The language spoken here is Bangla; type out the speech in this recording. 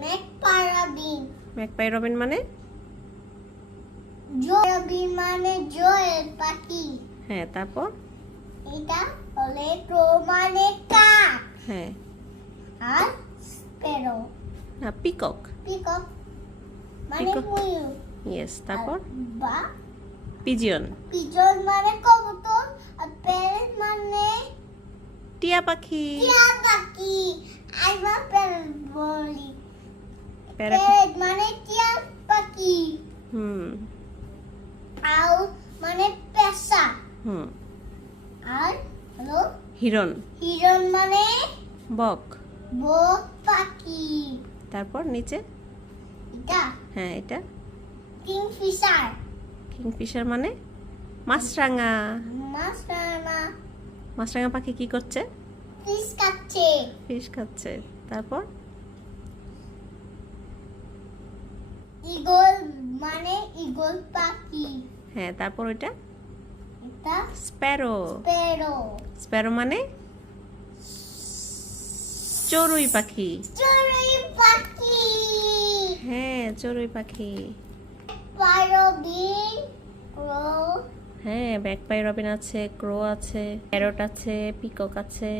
ম্যাকপাই রবিন। ম্যাকপাই রবিন মানে? রবিন মানে জয়ের পাখি। হ্যাঁ, তারপর? এটা হলে ক্রো মানে কাক। হ্যাঁ। আর স্প্যারো না, পিকক। পিকক মানে পিকক। ময়ূর। ইয়েস, তারপর? বা পিজিয়ন। পিজন মানে কবুতর। আর প্যারট মানে টিয়া পাখি। টিয়া পাখি। আমরা প্যারট বলি। প্যারট। প্যারট মানে টিয়া পাখি। হুম। আউ মানে পেশা। হুম। আর হলো হিরণ। হিরণ মানে বক। বক পাখি। তারপর নিচে? এটা হ্যাঁ, এটা? কিংফিশার। কিংফিশার মানে? মাছরাঙা। মাছরাঙা মাছরাঙা পাখি কি করছে? ফিশ খাচ্ছে। ফিশ খাচ্ছে। তারপর? ঈগল মানে ঈগল পাখি। হ্যাঁ, তারপর ওইটা? এটা স্প্যারো। স্প্যারো। স্প্যারো মানে? চড়ুই পাখি। চড়ুই পাখি। হ্যাঁ, চড়ুই পাখি। পারবিন ক্রো। হ্যাঁ, ম্যাকপাই রবিন আছে, ক্রো আছে, প্যারট আছে, পিকক আছে।